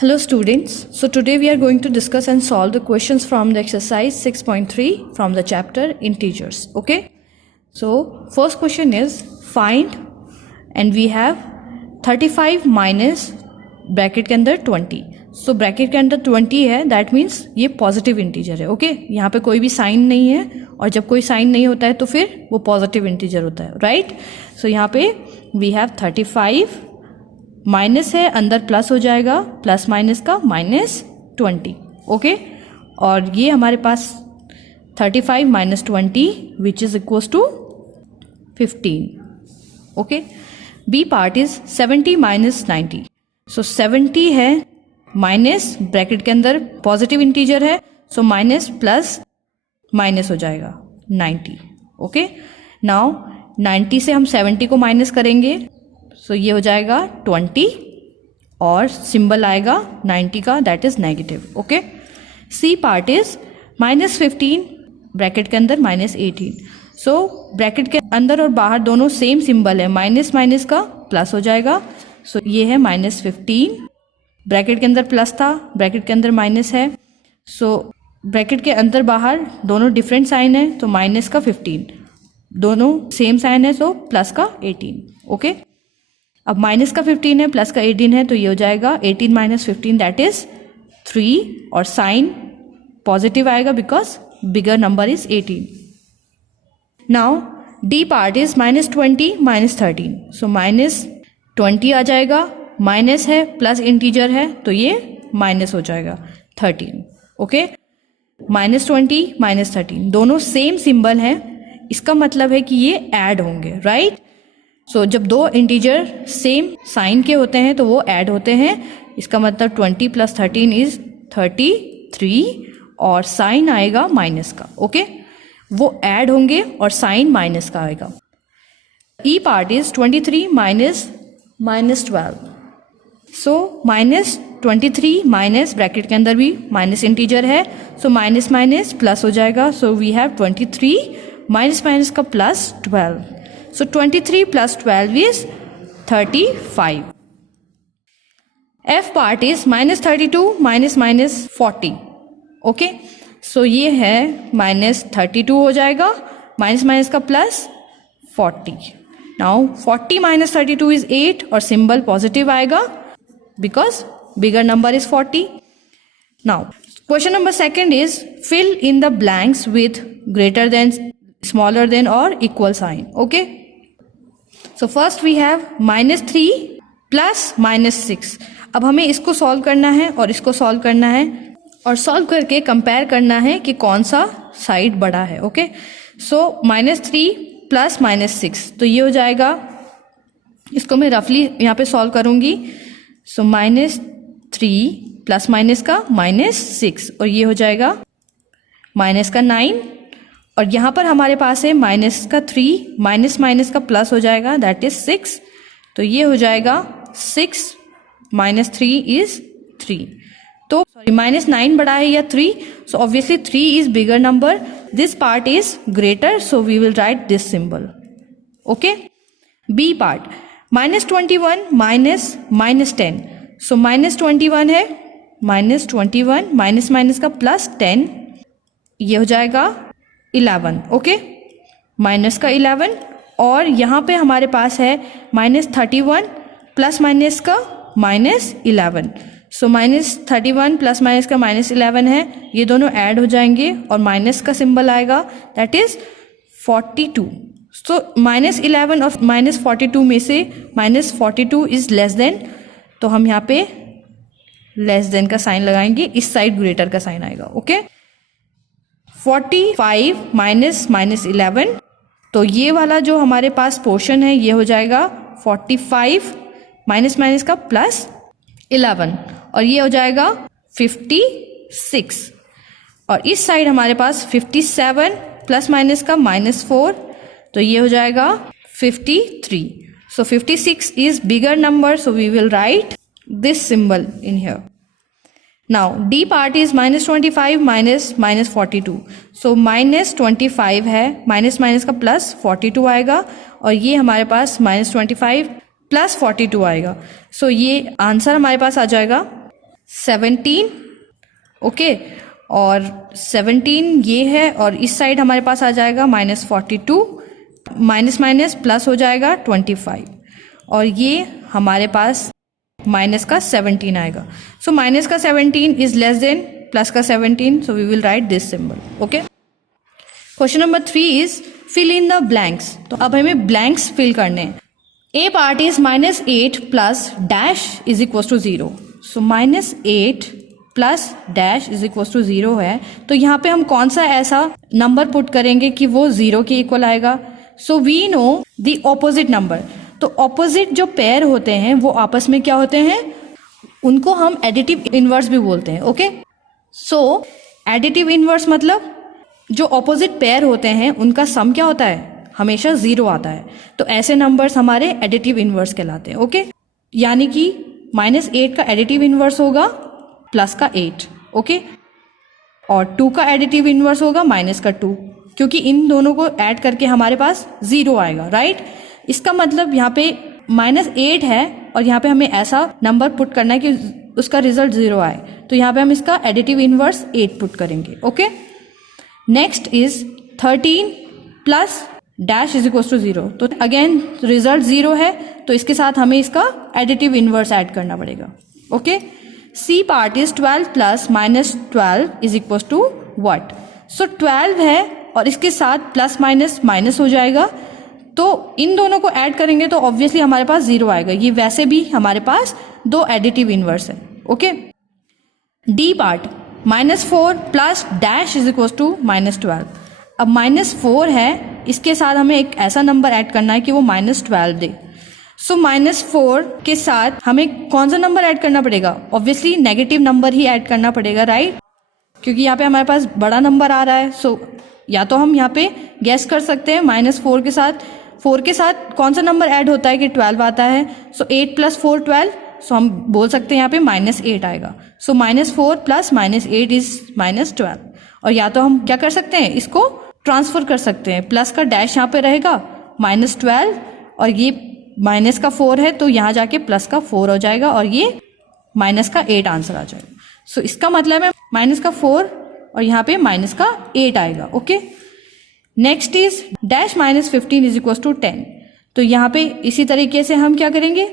Hello students, so today we are going to discuss and solve the questions from the exercise 6.3 from the chapter integers. Okay, so first question is find and we have 35 minus bracket के अंदर 20. So bracket के अंदर 20 है, that means ये positive integer है. Okay, यहाँ पे कोई भी साइन नहीं है और जब कोई साइन नहीं होता है तो फिर वो पॉजिटिव इंटीजर होता है, राइट. सो यहाँ पे वी हैव 35 माइनस है, अंदर प्लस हो जाएगा, प्लस माइनस का माइनस 20. ओके, और ये हमारे पास 35 minus 20 which is equals to 15. Okay, B part is 70 minus 90. So 70 है माइनस ब्रैकेट के अंदर पॉजिटिव इंटीजर है, सो माइनस प्लस माइनस हो जाएगा 90. ओके, नाउ 90 से हम 70 को माइनस करेंगे, सो ये हो जाएगा 20 और सिंबल आएगा 90 का, that is negative. Okay, C part is minus 15 bracket के अंदर माइनस 18. सो ब्रैकेट के अंदर और बाहर दोनों सेम सिंबल है, माइनस माइनस का प्लस हो जाएगा. सो ये है माइनस 15, ब्रैकेट के अंदर प्लस था, ब्रैकेट के अंदर माइनस है. सो ब्रैकेट के अंदर बाहर दोनों डिफरेंट साइन है, तो माइनस का 15, दोनों सेम साइन है, सो प्लस का 18. ओके, अब माइनस का 15 है, प्लस का 18 है, तो ये हो जाएगा 18 माइनस 15 दैट इज 3 और साइन पॉजिटिव आएगा because bigger number is 18. Now D part is minus 20 minus 13. So minus 20 आ जाएगा, माइनस है प्लस इंटीजर है तो ये माइनस हो जाएगा 13. ओके, माइनस 20 माइनस 13 दोनों सेम सिंबल है, इसका मतलब है कि ये ऐड होंगे, राइट. सो जब दो इंटीजर सेम साइन के होते हैं तो वो ऐड होते हैं. इसका मतलब 20 प्लस 13 इज 33 और साइन आएगा माइनस का. ओके, वो ऐड होंगे और साइन माइनस का आएगा. E part is 23 minus minus 12. So minus 23 minus bracket के अंदर भी माइनस इंटीजर है, सो माइनस माइनस प्लस हो जाएगा. So we have 23 minus minus का plus 12. So 23 plus 12 is 35. F part is minus 32 minus minus 40. Okay, so ये है minus 32 हो जाएगा, माइनस माइनस का प्लस 40. नाउ 40 माइनस 32 इज 8 और सिंबल पॉजिटिव आएगा because bigger number is 40. Now question number second is fill in the blanks with greater than, smaller than और equal sign. Okay, so first we have minus 3 plus minus 6. अब हमें इसको solve करना है और इसको solve करना है और सॉल्व करके कंपेयर करना है कि कौन सा साइड बड़ा है. Okay, so minus 3 plus minus 6, तो ये हो जाएगा, इसको मैं रफली यहाँ पे सॉल्व करूँगी. सो माइनस 3 प्लस माइनस का माइनस 6 और ये हो जाएगा माइनस का 9 और यहाँ पर हमारे पास है माइनस का 3, माइनस माइनस का प्लस हो जाएगा दैट इज 6. तो ये हो जाएगा 6 माइनस 3 इज 3. तो सॉरी माइनस 9 बड़ा है या 3, so obviously 3 is bigger number, this part is greater, so we will write this symbol. Okay, B part minus 21 minus minus 10. सो माइनस 21 है, माइनस 21 माइनस माइनस का प्लस 10, ये हो जाएगा 11. ओके, माइनस का 11 और यहाँ पे हमारे पास है माइनस 31 प्लस माइनस का minus 11. So minus 31 plus minus का माइनस 11 है, ये दोनों ऐड हो जाएंगे और माइनस का सिंबल आएगा दैट इज 42. सो माइनस 11 और माइनस 42 में से माइनस 42 इज लेस देन, तो हम यहाँ पे लेस देन का साइन लगाएंगे, इस साइड ग्रेटर का साइन आएगा. ओके, 45 माइनस माइनस 11, तो ये वाला जो हमारे पास पोर्शन है ये हो जाएगा 45 माइनस माइनस का प्लस 11 और ये हो जाएगा 56. और इस साइड हमारे पास 57 प्लस माइनस का माइनस 4, तो ये हो जाएगा 53. So 56 is bigger number, so we will write this symbol in here. Now D part is minus 25 minus minus 42. So minus 25 है, माइनस माइनस का प्लस 42 आएगा और ये हमारे पास माइनस 25 प्लस 42 आएगा. सो ये आंसर हमारे पास आ जाएगा 17, ओके, और 17 ये है, और इस साइड हमारे पास आ जाएगा -42, माइनस माइनस प्लस हो जाएगा 25, और ये हमारे पास माइनस का 17 आएगा. सो माइनस का 17 इज लेस देन प्लस का 17, so we will write this symbol. Okay. Question number 3 is fill in the blanks. तो अब हमें ब्लैंक्स फिल करने हैं. A part is -8 plus dash is equal to 0. So -8 plus dash is equal to 0 है, तो यहाँ पे हम कौन सा ऐसा नंबर पुट करेंगे कि वो 0 के इक्वल आएगा. So we know the opposite number. तो ऑपोजिट जो पेयर होते हैं वो आपस में क्या होते हैं, उनको हम एडिटिव इनवर्स भी बोलते हैं. ओके. सो एडिटिव इनवर्स मतलब जो ऑपोजिट पेयर होते हैं उनका सम क्या होता है, हमेशा 0 आता है. तो ऐसे नंबर्स हमारे एडिटिव इनवर्स कहलाते हैं. ओके. यानी कि -8 का एडिटिव इनवर्स होगा प्लस का 8. ओके. और 2 का एडिटिव इनवर्स होगा माइनस का 2, क्योंकि इन दोनों को ऐड करके हमारे पास 0 आएगा. राइट. इसका मतलब यहाँ पे -8 है और यहाँ पे हमें ऐसा नंबर पुट करना है कि उसका रिजल्ट 0 आए. तो यहाँ पे हम इसका एडिटिव इनवर्स 8 पुट करेंगे. Okay. Next is 13 plus dash is equal to 0. तो अगेन रिजल्ट 0 है, तो इसके साथ हमें इसका एडिटिव इनवर्स ऐड करना पड़ेगा. Okay. C part is 12 plus -12 is equal to what. So 12 है और इसके साथ प्लस माइनस माइनस हो जाएगा, तो इन दोनों को ऐड करेंगे तो ऑब्वियसली हमारे पास 0 आएगा. ये वैसे भी हमारे पास 2 एडिटिव इनवर्स है. Okay. D part -4 plus dash is equal to -12. अब -4 है, इसके साथ हमें एक ऐसा नंबर ऐड करना है कि वो -12 दे. सो -4 के साथ हमें कौन सा नंबर ऐड करना पड़ेगा, ऑब्वियसली नेगेटिव नंबर ही ऐड करना पड़ेगा. राइट. क्योंकि यहाँ पे हमारे पास बड़ा नंबर आ रहा है. सो या तो हम यहाँ पे गेस कर सकते हैं -4 के साथ, 4 के साथ कौन सा नंबर ऐड होता है कि 12 आता है. सो 8 + 4 12. सो हम बोल सकते हैं यहाँ पे -8 आएगा. सो -4 प्लस -8 इज -12. और या तो हम क्या कर सकते हैं, इसको ट्रांसफर कर सकते हैं. प्लस का डैश यहाँ पे रहेगा -12, और ये माइनस का 4 है तो यहाँ जाके प्लस का 4 हो जाएगा, और ये माइनस का 8 आंसर आ जाएगा. सो इसका मतलब है माइनस का 4 और यहाँ पे माइनस का 8 आएगा. Okay. Next is dash -15 is equal to 10. तो यहाँ पे इसी तरीके से हम क्या करेंगे,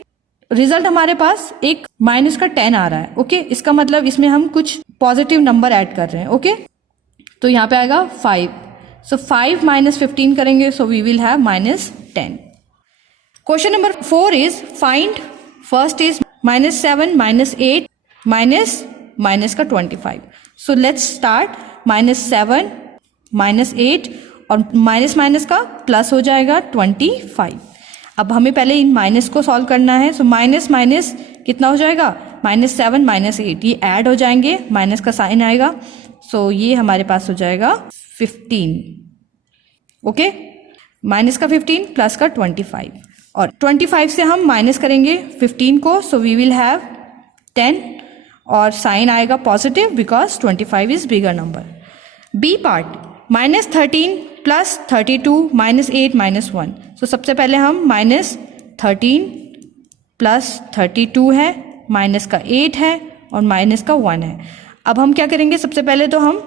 रिजल्ट हमारे पास एक माइनस का 10 आ रहा है. ओके. इसका मतलब इसमें हम कुछ पॉजिटिव नंबर ऐड कर रहे हैं. ओके. तो यहाँ पे आएगा 5. सो 5 - 15 करेंगे, so we will have -10. Question number 4 is find. First is -7 -8 minus का 25. So let's start. -7 -8 और माइनस माइनस का प्लस हो जाएगा 25. अब हमें पहले इन माइनस को सॉल्व करना है. सो माइनस माइनस कितना हो जाएगा, -7 -8 ये ऐड हो जाएंगे, माइनस का साइन आएगा. सो ये हमारे पास हो जाएगा 15. ओके. माइनस का 15 प्लस का 25, और 25 से हम माइनस करेंगे 15 को. सो वी विल हैव 10 और साइन आएगा positive because 25 is bigger number. B part -13 plus 32 -8 -1. So सबसे पहले हम -13 प्लस 32 है, माइनस का 8 है और माइनस का 1 है. अब हम क्या करेंगे, सबसे पहले तो हम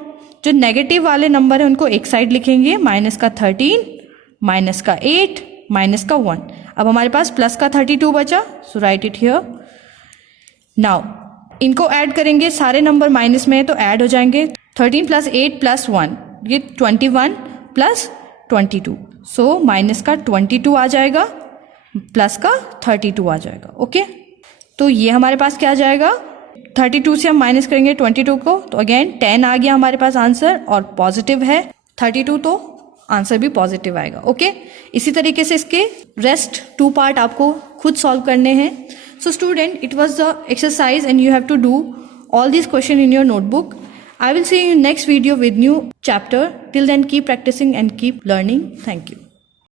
जो नेगेटिव वाले नंबर है उनको एक साइड लिखेंगे. माइनस का 13 माइनस का 8 माइनस का 1. अब हमारे पास प्लस का 32 बचा. सो राइट इट हियर. नाउ इनको ऐड करेंगे, सारे नंबर माइनस में है तो ऐड हो जाएंगे. 13 + 8 + 1 ये 21 + 22. सो माइनस का 22 आ जाएगा, प्लस का 32 आ जाएगा. ओके. तो ये हमारे पास क्या आ जाएगा, 32 से हम माइनस करेंगे 22 को, तो अगेन 10 आ गया हमारे पास आंसर, और पॉजिटिव है 32 तो आंसर भी पॉजिटिव आएगा. ओके. इसी तरीके से इसके रेस्ट 2 पार्ट आपको खुद सॉल्व करने हैं. So student, it was the exercise and you have to do all these questions in your notebook. I will see you in next video with new chapter. Till then, keep practicing and keep learning. Thank you.